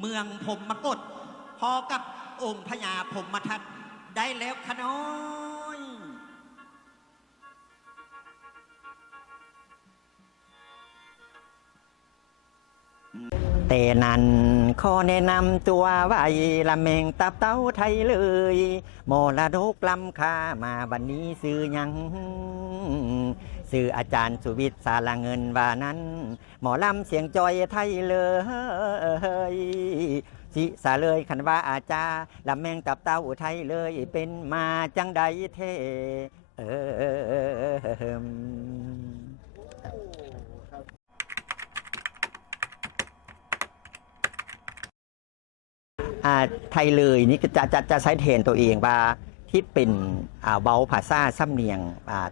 เมืองพรหมกฏพอกับองค์พญาพรหมทัตได้แล้วขน้อยแต่นั้นขอแนะนำตัวไว้ละเมงตับเต้าไทยเลยมรดกล้ำค่ามาวันนี้ซื้อยังซื้ออาจารย์สุวิทย์สารเงินว่านั้นหมอลำเสียงจอยไทยเลยสิสาเลยขันว่าอาจารย์ลำแมงตับเต้าไทยเลยเป็นมาจังใดเทเอไทยเลยนี่จะใช้แทนตัวเองว่าที่เป็นเบาภาษาซ้ำเนียง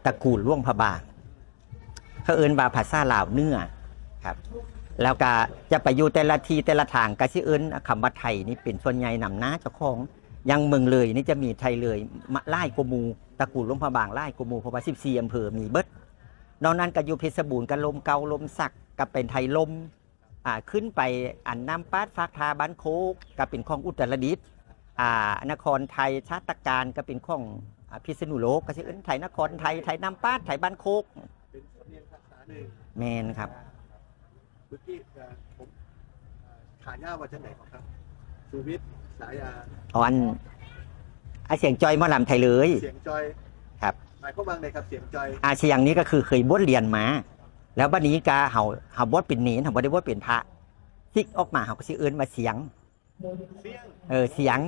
ตระกูลล่วงพระบางเขาเอิ้นว่าภาษาลาวเนื้อครับแล้วก็จะไปอยู่แต่ละทีแต่ละทางก็สิเอิ้นคำว่าไทยนี่เป็นส่วนใหญ่นำหน้าเจ้าของยังเมืองเลยนี่จะมีไทยเลยไล่กมูตระกูลล่วงพระบางไล่กมูเพราะว่า14อำเภอมีเบิดนอกนั้นก็อยู่เพชรบูรณ์กันลมเกาลมสักก็เป็นไทยลมขึ้นไปอันน้ำปาดฟากทาบ้านโคกก็เป็นของอุตรดิตถ์นครไทยชาติการก็เป็นของพิษณุโลกก็ชื่อไทยนครไทยไทยน้ำปาดไทยบ้านโคกเป็นสำเนียงภาษาหนึ่งแมนครับเมื่อกี้ผมขายาว่าจะไหนครับสุวิทย์สายาอันเสียงจอยมอลำไทยเลยเสียงจอยครับหมายความว่าไงครับเสียงจอยเสียงนี้ก็คือเคยบวชเรียนมาแล้วบัดนี้ก็เฮาบวชเป็นเนรเฮาบ่ได้บวชเป็นพระที่ออกมาเฮาก็สิเอิ้นว่าเสียงเสียง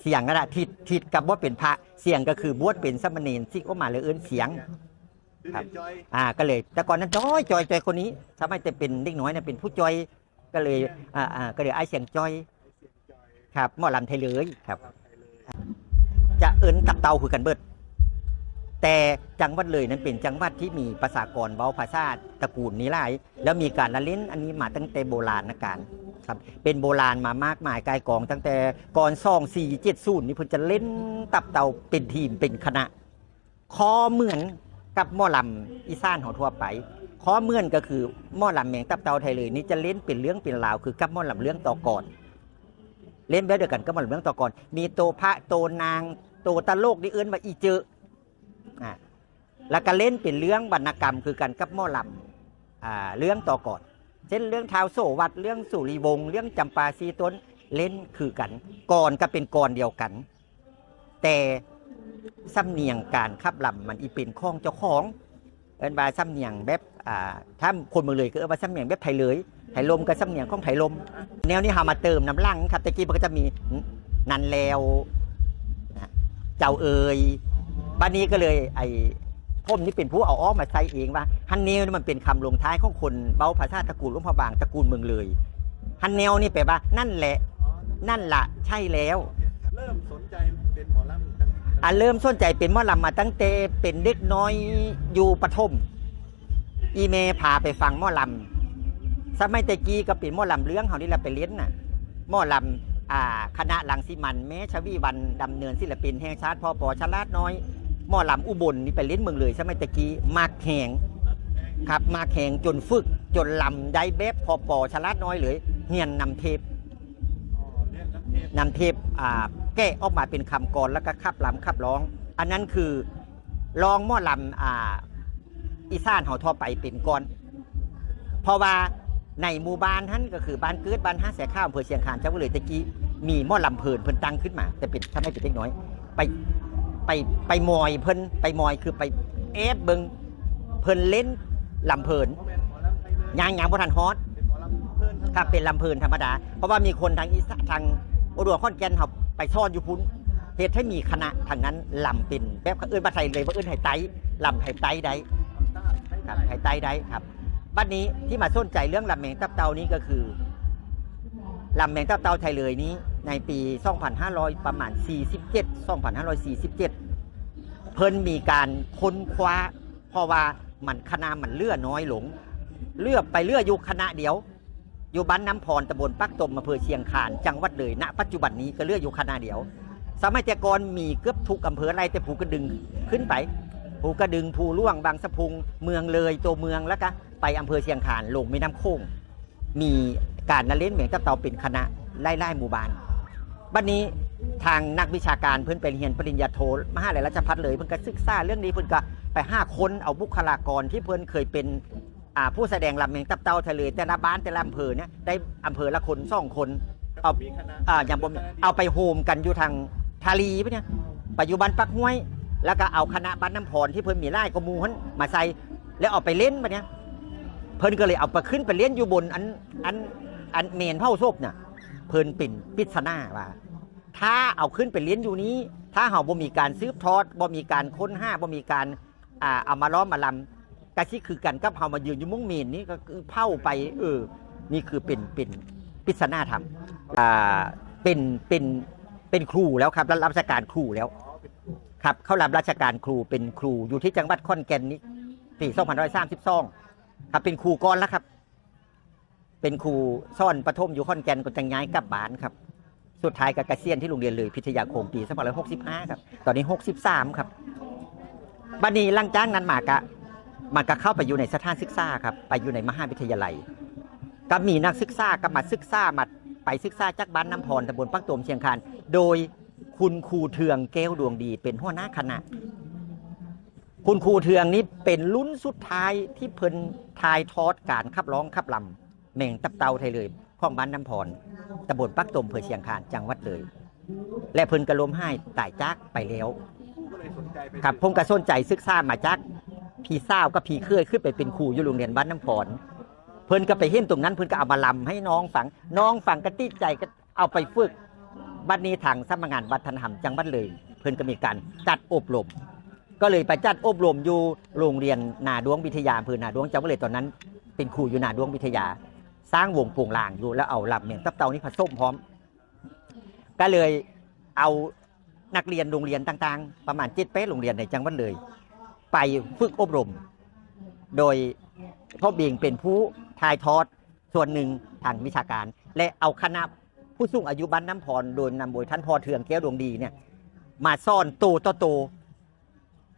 เสียงนั่นแหละทิศกับบวชเป็นพระเสียงก็คือบวชเป็นสามเณรที่ออกมาเลยเอิ้นเสียงครับก็เลยแต่ก่อนนั้นจอยคนนี้ทำไมแต่เป็นเด็กน้อยเนี่ยเป็นผู้จอยก็เลยไอ้เสียงจอยครับหมอลำไทยเลยครับจะเอิ้นกับเตาคือกันเบิดแต่จังหวัดเลยนั้นเป็นจังหวัดที่มีประชากรเว้าภาษาตระกูลนี้หลายแล้วมีการละเล่นอันนี้มาตั้งแต่โบราณการครับเป็นโบราณมามากมายกายกองตั้งแต่ก่อน2470นี่เพิ่นจะเล่นตับเตาเป็นทีมเป็นคณะคอเหมือนกับหม้อลำอีสานของทั่วไปคอเหมือนก็คือหม้อลำแมงตับเตาไทยเลยนี่จะเล่นเป็นเรื่องเป็นราวคือกับหม้อลำเรื่องต่อก่อนเล่นแบบเดียวกันก็หม้อลำเรื่องต่อก่อนมีโตพระโตนางโตตะโลกนี่เอิ้นว่าอีเจอแล้วก็เล่นเป็นเรื่องวรรณกรรมคือกันกับหม้อลำเรื่องต่อก่อนเช่นเรื่องท้าวโสวัตเรื่องสุริวงศ์เรื่องจำปาสีต้นเล่นคือกันก่อนก็เป็นก่อนเดียวกันแต่สำเนียงการขับลำมันอีเป็นข้องเจ้าของเอิ้นว่าสำเนียงแบบถ้าคนเมืองเลยก็เอิ้นว่าสำเนียงแบบไทยเลยไทยลมกับสำเนียงของไทยลมแนวนี้หามาเติมน้ำลังครับตะกี้มันก็จะมีนันแล้วเจ้าเอ๋ยบ้านนี้ก็เลยผมนี่เป็นผู้เอาอ้อมาใส่เองว่าฮันเนลนี่มันเป็นคำลงท้ายของคนเบาภาษาตระกูลหลวงพ่อบางตระกูลเมืองเลยฮันเนลนี่แปลว่านั่นแหละนั่นละใช่แล้วเริ่มสนใจเป็นหมอลำเริ่มสนใจเป็นหมอลำมาตั้งแต่เป็นเด็กน้อยอยู่ปฐมอีเมพาไปฟังหมอลำสมัยตะกี้ก็เป็นหมอลำเรื่องเขาที่เราไปเลี้ยนน่ะหมอลำคณะลังสิมันแม้ชวีวันดำเนินศิลปินแห่งชาติพอปอชลาดน้อยหม้อลำอุบลนี่ไปเล่นเมืองเลยใช่ไหมตะกี้มากแข่งครับมาแข่งจนฝึกจนลำได้แบบพอปอชลาดน้อยเลยเฮียนนำเทปแก้ออกมาเป็นคำกรแล้วก็ขับลำขับร้องอันนั้นคือร้องหม้อลำอีสานเขาทั่วไปเป็นก่อนเพราะว่าในหมู่บ้านท่านก็คือบ้านเกิดบ้านห้าแสข้าวอำเภอเชียงคานจังหวัดเลยตะกี้มีหม้อลำเพลินเพิ่นตั้งขึ้นมาแต่เป็นถ้าไม่เป็นเล็กน้อยไปมอยเพิ่นไปมอยคือไปแอบเบิงเพิ่นเล่นลำเพลินยังบ่ทันฮอตครับเป็นลำเพลินธรรมดาเพราะว่ามีคนทางอีสานทางอุดรขอนแก่นเขาไปซ่อนอยู่พุ้นเหตุให้มีคณะทางนั้นลำเป็นแบบเอื้นมาไทยเลยว่าเอื้นไห้ไตลำไห้ไตได้ครับไห้ไตได้ครับบัดนี้ที่มาสนใจเรื่องลำแมงตับเตานี้ก็คือลำแมงตับเตาไทยเลยนี้ในปี2500ประมาณ2547เพิ่นมีการค้นคว้าเพราะว่ามันคณะมันเลื่อน้อยหลงเลื่อไปเลื่ออยู่คณะเดียวอยู่บ้านน้ำพรตำบลปักตมอำเภอเชียงคานจังหวัดเลยณปัจจุบันนี้ก็เลื่ออยู่คณะเดียวสมัยแต่ก่อนมีเกือบทุกอำเภอไล่แต่ภูกระดึงขึ้นไปภูกระดึงภูล่วงบางสะพุงเมืองเลยตัวเมืองแล้วก็ไปอำเภอเชียงคานลงแม่น้ำโขงมี การละเล่นเหมือนกับเตาเป็นคณะไล่หมู่บ้านบัดนี้ทางนักวิชาการเพิ่นไปเรียนปริญญาโทมหาวิทยาลัยราชภัฏเลยเพิ่นก็ศึกษาเรื่องนี้เพิ่นก็ไป5 คนเอาบุคลากรที่เพิ่นเคยเป็นผู้แสดงลำเมียงตับเต่าทะเลแต่ละบ้านแต่ละอำเภอเนี่ยได้อำเภอละคน2 คนเอา มีคณะ อย่างผมเอาไปโฮมกันอยู่ทางทาลีปะเนี่ยปัจจุบันปักห้วย แล้วก็เอาคณะบ้านน้ำพรที่เพิ่นมีไร่กมูหันมาใส่แล้วเอาไปเล่นปะเนี่ยเพิ่นก็เลยเอาไปขึ้นไปเล่นอยู่บนอันเมนเผาศพเนี่ยเพิ่นเป็นปริศนาว่าถ้าเอาขึ้นไปเล่นอยู่นี้ ถ้าเฮาบ่มีการสืบทอดบ่มีการค้นหาบ่มีการเอามาล้อมมาลำก็สิคือกันกับเฮามายืนอยู่มุ้งเมนนี้ก็คือเผาไปนี่คือเป็นปริศนาธรรมเป็นครูแล้วครับรับราชการครูแล้วครับเขารับราชการครูเป็นครูอยู่ที่จังหวัดขอนแก่นนี้ปี2532ครับเป็นครูก่อนแล้วครับเป็นครูซ่อนประถมอยู่ขอนแก่นก็จังย้ายกลับบ้านครับสุดท้ายก็เกษียณที่โรงเรียนเลยพิทยาคมปี2565ครับตอนนี้63ครับบัดนี้หลังจากนั้นมันก็เข้าไปอยู่ในสถานศึกษาครับไปอยู่ในมหาวิทยาลัยก็มีนักศึกษาก็มาศึกษามาไปศึกษาจากบ้านน้ำพรตำบลปักตมเชียงคานโดยคุณครูเทืองแก้วดวงดีเป็นหัวหน้าคณะคุณครูเทืองนี้เป็นรุ่นสุดท้ายที่เพิ่นทายทอดการขับร้องขับลำแม่งตับเตาไทยเลยของบ้านน้ำพรตำบลปักตมอำเภอเชียงคานจังหวัดเลย และเพิ่นกระล้มให้ตายจากไปแล้วครับผมก็สนใจศึกษามาจากพี่สาวกับพี่เคยขึ้นไปเป็นครูอยู่โรงเรียนบ้านน้ำพรเพิ่นก็ไปเห็นตรงนั้นเพิ่นก็เอามาลำให้น้องฟังก็ติดใจก็เอาไปฝึกบัดนี้ทางสำนักงานวัฒนธรรมจังหวัดเลยเพิ่นก็มีการจัดอบรมก็เลยไปจัดอบรมอยู่โรงเรียนนาดวงวิทยาอำเภอนาดวงจังหวัดเลยตอนนั้นเป็นครูอยู่นาดวงวิทยาสร้างวงโป่งลางอยู่แล้วเอาลำเมียงตับเตานี่ผสมพร้อมก็เลยเอานักเรียนโรงเรียนต่างๆประมาณ7 โรงเรียนในจังหวัดเลยไปฝึกอบรมโดยพ่อเบียงเป็นผู้ถ่ายทอดส่วนหนึ่งทางวิชาการและเอาคณะผู้สูงอายุบ้านน้ำพรโดยนำโดยท่านพ่อเทืองแก้วดวงดีเนี่ยมาสอนโตต่อโต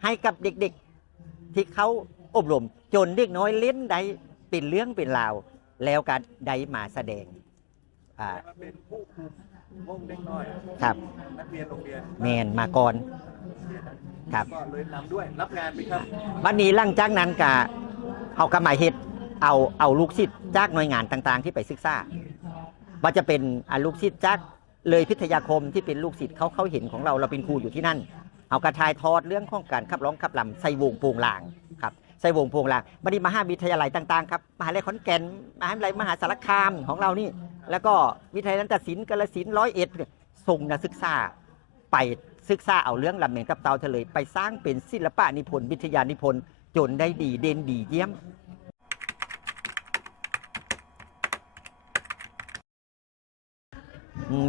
ให้กับเด็กๆที่เขาอบรมจนเด็กน้อยเล่นได้เป็นเรื่องเป็นราวแล้วก็ได้มาแสดงเป็นผู้คุมวงเด็กน้อย ครับ นักเรียนโรงเรียน แมนมาก่อนครับ ก็เลยนำด้วยรับงานไหมครับ บัดนี้หลังจากนั้นก็เอากระหมายเฮ็ดเอาลูกศิษย์จากหน่วยงานต่างๆที่ไปศึกษาว่าจะเป็นลูกศิษย์จากเลยพิทยาคมที่เป็นลูกศิษย์เขาเห็นของเราเป็นครูอยู่ที่นั่นเอากระทายทอดเรื่องของการขับร้องขับลำใส่วงโปงลางครับใส่วงโปงลางบัดนี้มหาวิทยาลัยต่างๆครับมหาวิทยาลัยขอนแก่นมหาวิทยาลัยมหาสารคามของเรานี่แล้วก็วิทยาลัยนาฏศิลป์กาฬสินธุ์101ส่งนักศึกษาไปศึกษาเอาเรื่องลำเมียงตับเตาทะเลไปสร้างเป็นศิลปะนิพนธ์วิทยานิพนธ์จนได้ดีเด่นดีเยี่ยม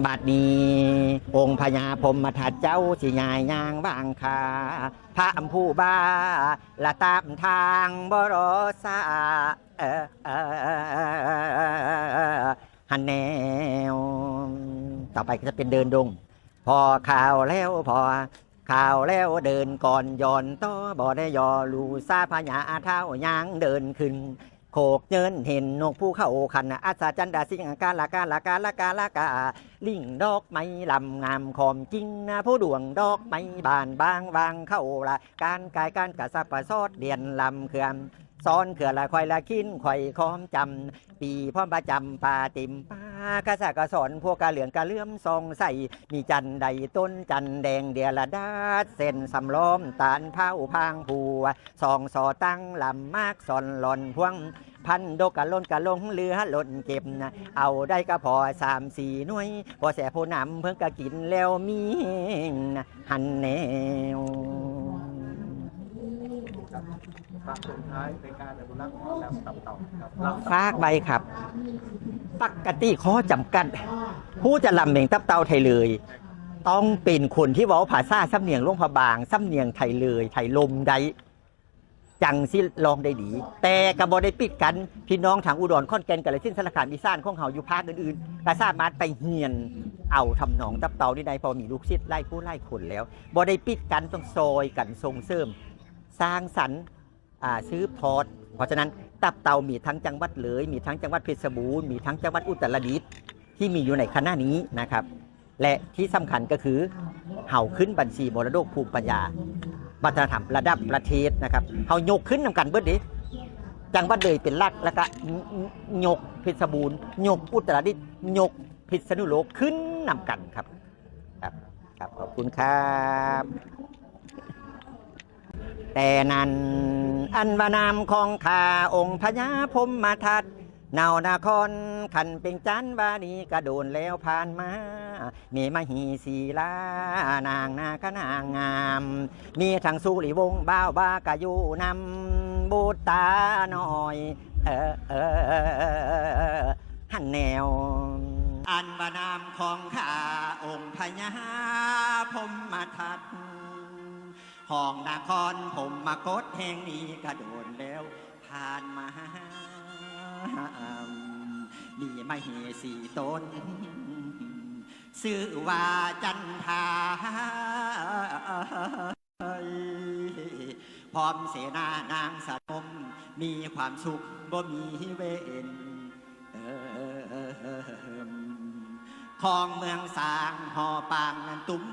บัดนี้องค์พญาพรหมทัตเจ้าสิยายยางบางคาพระอัมพูบาละตามทางบรสาฮันแนวต่อไปก็จะเป็นเดินดงพอข่าวแล้วพอข่าวแล้วเดินก่อนย้อนต่อบ่ได้ยอลูซาพญาเท้ายางเดินขึ้นโขกเยินเห็นนกผู้เข้าขันอาสาจันดาสิงกาลากาลิงดอกไม้ลำงามคอมจริงผู้ดวงดอกไม้บานบางวางเข้าละการกายการกระสับกระซอดเดียนลำเขื่อนซ้อนเขื่อนละคอยละคินคอยคอมจำปีพร้อมประจำปาติมปากระสากระสอนพวกกะเหลืองกะเลื่อมซองใส่มีจันใดต้นจันแดงเดียละดาดเส้นสำล้อมตาลเผาพางผัวซองสอตั้งลำมากซอนหล่อนพวงพันดกกะล้นกะลงเรือล้นเก็บนะเอาได้ก็พอ3-4 หน่วยพอแสผู้นำเพิ่งกะกินแล้วมีหันแนวฝากส่งท้ายในการอนุรักษ์ลำตับเต่าครับฝากใบครับปกติข้อจำกัดผู้จะลำเมียงตับเต่าไทยเลยต้องเป็นคนที่เว้าภาษาสำเนียงหลวงพระบางสำเนียงไทยเลยไทยลมได้จังสิลองได้ดีแต่กระบอกได้ปิดกันพี่น้องทางอุดรขอนแก่นกาฬสินธุ์สารคามอีสานของเฮาอยู่ภาคอื่นๆก็สามารถไปเฮียนเอาทำหนองตับเต่าได้พอมีลูกศิษย์ไล่ผู้ไล่คนแล้วบ่ได้ปิดกันต้องซอยกันส่งเสริมสร้างสรรค์ซื้อทอดเพราะฉะนั้น ตับเต่ามีทั้งจังหวัดเลยมีทั้งจังหวัดเพชรบูรณ์มีทั้งจังหวัดอุตรดิตถ์ที่มีอยู่ในคณะนี้นะครับ และที่สำคัญก็คือเฮาขึ้นบัญชีมรดกภูมิปัญญาวัฒนธรรมระดับประเทศนะครับเฮายกขึ้นนำกันเบิดเดิจังหวัดเลยเป็นหลักแล้วก็ยกเพชรบูรณ์ยกอุตรดิตถ์ยกพิษณุโลกขึ้นนำกันครับครับขอบคุณครับแต่นั้นอันวานามของข้าองค์พญาพมมาทัดเนานาครขันเป็นจันวานีกระโดนแล้วผ่านมาเมมหีศีลานางนาคนางงามมีทั้งสุริวงศ์บ่าวบากะยูนำบูตาหน่อยหันแนวอันวานามของข้าองค์พญาพมมาทัดห้องนครผมมากดแห่งนี้กระโดนแล้วผ่านมามีมาเหสีตนชื่อว่าจันทาพร้อมเสนานางสนมมีความสุขบ่มีเวรของเมืองสางหอปางนั้นตุ้ม